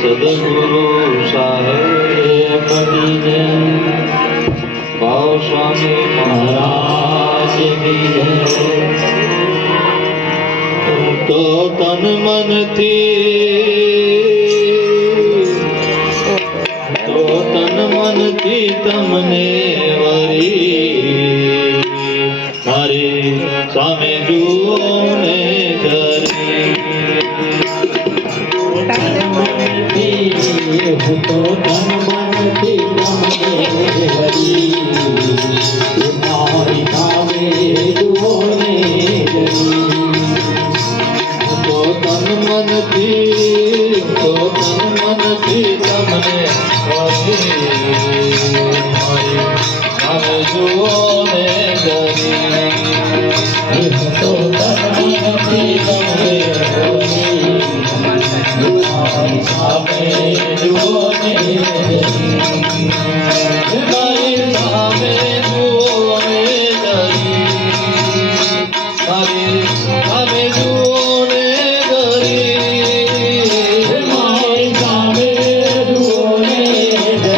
સદગુરુ સાહેબ કી જય, ભાવ સ્વામી મહારાજ કી જય। તો તન મનથી તમને વરી મારી સામે જુઓ ને ધરી। હું તો તન મનથી તમને વરી મારી સામે જુઓ ને ધરી। તો તન મનથી તમને વરી મારી સામે જુઓ ને ધરી। તો તન મનથી તમને વરી મારી સામે જુઓ ને ધરી। મારી સામે જુઓ ને ધરી, મારી સામે જુઓ ને ધરી। મારી સામે જુઓ ને ધરી, મારી સામે જુઓ ને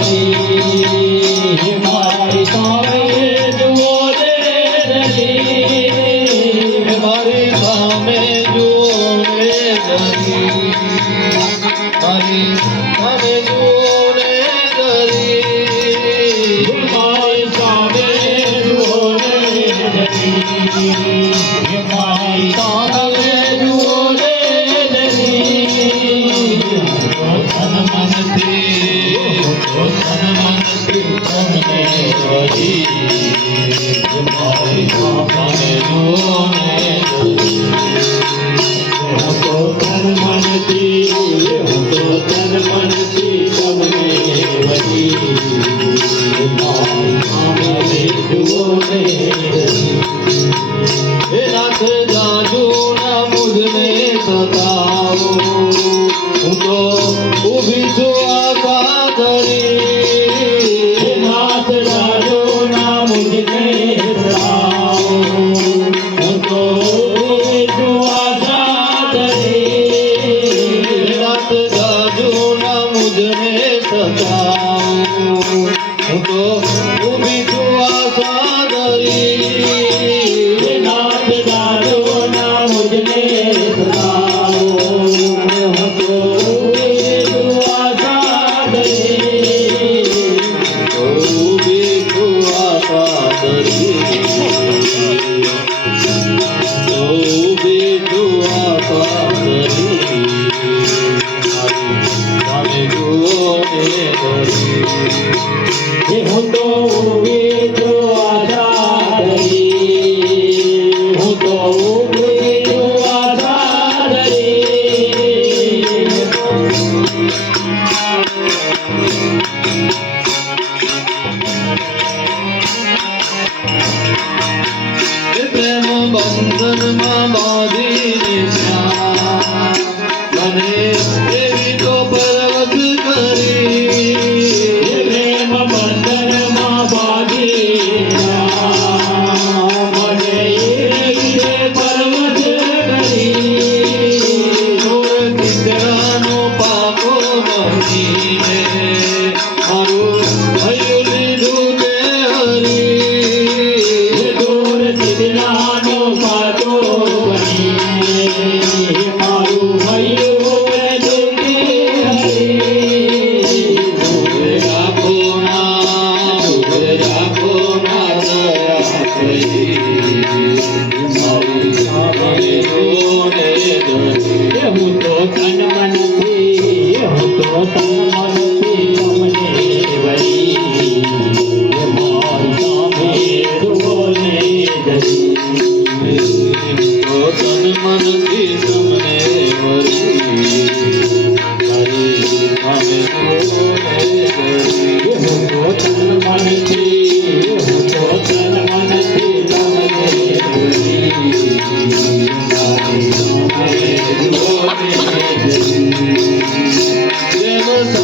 ધરી। મારી સામે જુઓ ને ધરી, મારી સામે જુઓ ને ધરી। મારી સામે જુઓ ને ધરી, મારી સામે જુઓ ને ધરી। તન મનથી તમને વરી મારી સામે જુઓ ને ધરી। હું તો તન મનથી તમને વરી મારી સામે જુઓ ને ધરી। નાથ જાજુ ના મુझને સતાવો, હું તો ઊભી છું આશા ધરી। નાથ જાજુ ના મુझને સતાવો, હું તો ઊભી છું આશા ધરી। નાથ જાજુ ના મુझને સતાવો, હું તો ઊભી છું આશા ધરી। નાથ જાજુ ના મુझને સતાવો, હું તો ઊભી છું આશા ધરી। ઊભી છું આશા ધરી, ઊભી છું આશા ધરી। મારી જુઓ ને ધરી। હું તો ઊભી છું આશા ધરી, હું તો ઊભી છું આશા ધરી। પ્રેમ બંધનમાં બાંધીને મને એવી તો પરવશ કરી। પ્રેમ બંધનમાં બાંધીને મને એવી પરવશ કરી। ચિત્રાનો પાકો બનીને મારું ભયું લીધું તે હરી। ચિત્રાનો પાકો બનીને મારું ભયું લીધું તે હરી। રાખો ના દયા કરી મારી સામે જુઓ ને ધરી। હું તો તન મનથી તમને વરી મારી સામે જુઓ ને ધરી। તો તન મનથી તમને વરી મારી સામે જુઓ ને ધરી। હું તો તન મનથી તમને વરી મારી સામે જુઓ ને ધરી।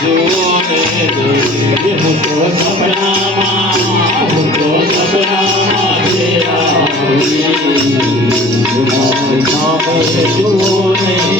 જુઓ ને દેવી હું તો સપનામાં ઘેરાવી મારી સામે જુઓ ને